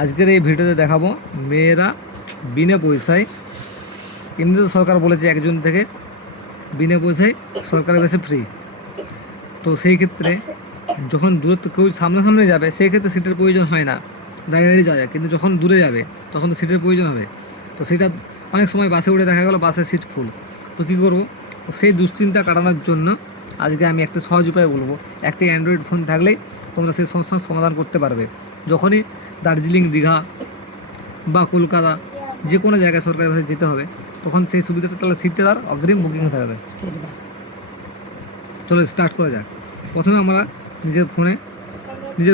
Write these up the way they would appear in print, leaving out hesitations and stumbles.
আজকের এই ভিডিওতে দেখাবো মেয়েরা বিনা পয়সায়, এমনি তো সরকার বলেছে 1 জুন থেকে বিনা পয়সায় সরকারের কাছে ফ্রি। তো সেই ক্ষেত্রে যখন দূরত্ব কেউ সামনাসামনি যাবে সেই ক্ষেত্রে সিটের প্রয়োজন হয় না, দাঁড়িয়ে দাঁড়িয়ে যাওয়া যায়। কিন্তু যখন দূরে যাবে তখন তো সিটের প্রয়োজন হবে। তো সেটা অনেক সময় বাসে উঠে দেখা গেলো বাসের সিট ফুল, তো কী করবো? তো সেই দুশ্চিন্তা কাটানোর জন্য আজকে আমি একটা সহজ উপায় বলবো। একটি অ্যান্ড্রয়েড ফোন থাকলেই তোমরা সেই সমস্যার সমাধান করতে পারবে। যখনই দার্জিলিং, দীঘা বা কলকাতা যে কোনো জায়গায় সরকারি বাসে যেতে হবে, তখন সেই সুবিধাটা তাহলে সিটটা তার অগ্রিম বুকিং হতে হবে। চলো স্টার্ট করা যাক। প্রথমে আমরা নিজের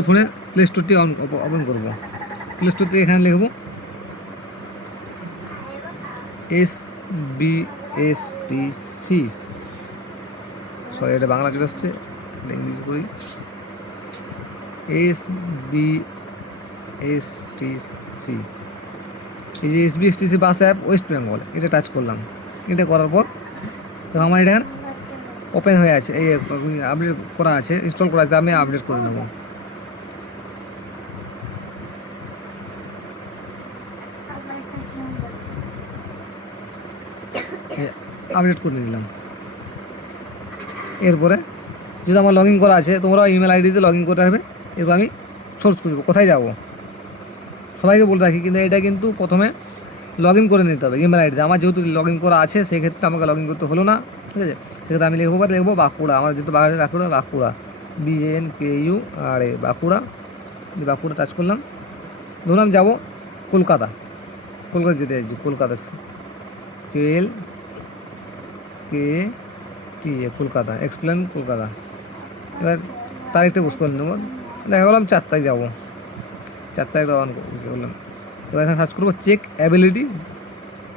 ফোনে প্লে স্টোরটি ওপেন করব। প্লে স্টোর থেকে এখানে লিখব SBSTC, সরি এটা বাংলা চলে আসছে, এটা ইংরেজি করি। SBSTC, এই যে SBSTC বাস অ্যাপ ওয়েস্ট বেঙ্গল, এটা টাচ করলাম। এটা করার পর তো আমার এটা ওপেন হয়ে আছে, এই আপডেট করা আছে, ইনস্টল করা আছে, আমি আপডেট করে নেব। আপডেট করে দিলাম। এরপরে যদি আমার লগ ইন করা আছে, তোমরা ইমেল আইডিতে লগ ইন করতে হবে। এরপর আমি সার্চ করব কোথায় যাব। সবাইকে বলে রাখি, কিন্তু এটা কিন্তু প্রথমে লগ ইন করে নিতে হবে ইমেল আইডিতে। আমার যেহেতু লগ ইন করা আছে সেক্ষেত্রে আমাকে লগ ইন করতে হলো না, ঠিক আছে। সেক্ষেত্রে আমি লিখবো বাঁকুড়া। আমার যেহেতু বাঁকুড়া BNKU বাঁকুড়া টাচ করলাম। ধরুন আমি যাবো কলকাতা যেতে চাইছি, কলকাতা কলকাতা এক্সপ্লেন কলকাতা। এবার তারিখটা বুঝ করে নেবো। দেখা গেলাম 4 তারিখ যাবো, 4 তারিখটা অন করলাম। এবার এখানে সার্চ করবো চেক অ্যাবিলিটি,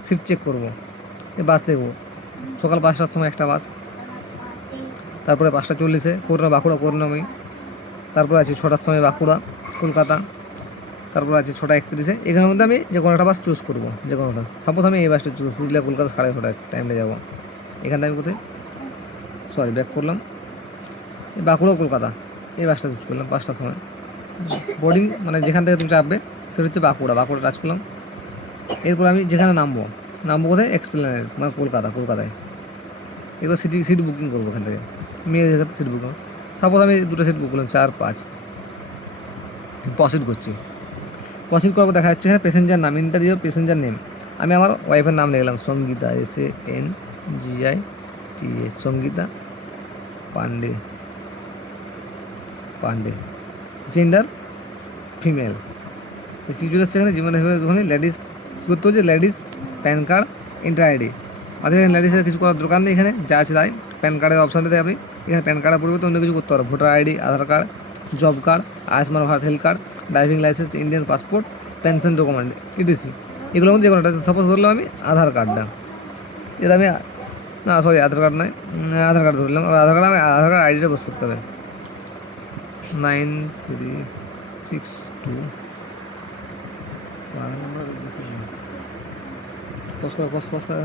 সিট চেক করবো। বাস দেখবো সকাল 5টার সময় একটা বাস, তারপরে 5টা 40-এ বাঁকুড়া করলাম আমি। তারপরে আছে 6টার সময় বাঁকুড়া কলকাতা, তারপরে আছে 6টা 31-এ। এখানের মধ্যে আমি যে কোনো একটা বাস চুজ করবো, যে কোনোটা। সাপোজ আমি এই বাসটা চুজ পুরুলিয়া কলকাতা 6:30 টাইমে যাবো। এখান থেকে আমি কোথায় ব্যাক করলাম, বাঁকুড়া কলকাতা এই বাসটা চুজ করলাম 5টার সময়। বোর্ডিং মানে যেখান থেকে তুমি চাপবে সেটা হচ্ছে বাঁকুড়া টাচ করলাম। এরপর আমি যেখানে নামবো কোথায় এক্সপ্লেনেড মানে কলকাতায়। এরপর সিট বুকিং করবো এখান থেকে, মেয়েদের ক্ষেত্রে সিট বুকিং। সাপোজ আমি 2টা সিট বুক করলাম, 4-5। প্রসিড করছি। প্রসিড করবো, দেখা যাচ্ছে হ্যাঁ প্যাসেঞ্জার নাম, ইন্টারভিউ প্যাসেঞ্জার নেম। আমি আমার ওয়াইফের নাম লিখলাম Sangita, SANGITA, Sangita Pandey. Gender female. কী চলে আসছে এখানে, জীবনে ওখানে লেডিস করতে হচ্ছে, লেডিস প্যান কার্ড ইন্টার আইডি। অর্থাৎ এখানে লেডিসের কিছু করার দরকার নেই, এখানে যা আছে তাই। প্যান কার্ডের অপশানটাতে আপনি এখানে প্যান কার্ডের পরিবর্তে অন্য কিছু করতে পারো। Voter ID, Aadhaar card, job card, Ayushman Bharat health card, driving licence, Indian passport, pension document, ETC। এগুলো মধ্যে যে কোনোটা। সাপোজ ধরলাম আমি আধার কার্ডটা, এটা আমি আধার কার্ড নয়, আধার কার্ড ধরলাম। আধার কার্ড আইডিটা বস করতে হবে 9362।